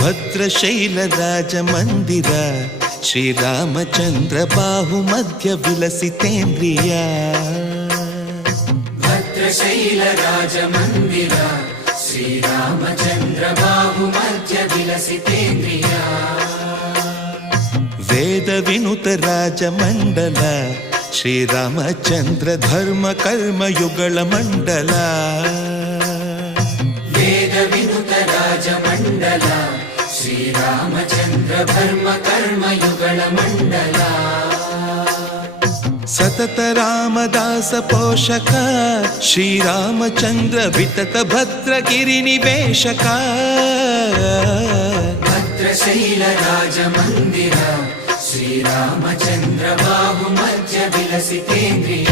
ಭದ್ರಶೈಲ ರಾಜ ಮಂದಿರ ಶ್ರೀರಾಮಚಂದ್ರ ಬಾಹು ಮಧ್ಯ ವಿಲಸಿತೇಂದ್ರಿಯ. ಭದ್ರಶೈಲ ರಾಜ ಮಂದಿರ ಶ್ರೀರಾಮಚಂದ್ರ ಬಾಹು ಮಧ್ಯ ವಿಲಸಿತೇಂದ್ರಿಯ. ವೇದ ವಿನುತ ರಾಜ ಮಂಡಲ ಶ್ರೀರಾಮಚಂದ್ರ ಧರ್ಮ ಕರ್ಮ ಯುಗಳ ಮಂಡಲ. ವೇದ ವಿನುತ ರಾಜ ಮಂಡಲ ಶ್ರೀರಾಮಚಂದ್ರ ಧರ್ಮ ಕರ್ಮ ಯುಗಳ ಮಂಡಲ. ಸತತ ರಾಮದಾಸ ಪೋಷಕ ಶ್ರೀರಾಮಚಂದ್ರ ವಿತತ ಭದ್ರಗಿರಿ ನಿವೇಶಕ. ಭದ್ರಶೈಲ ರಾಜ ಮಂದಿರ ಶ್ರೀರಾಮಚಂದ್ರ ಬಾಹು ಮಧ್ಯ ವಿಲಸಿತೇಂದ್ರಿಯ.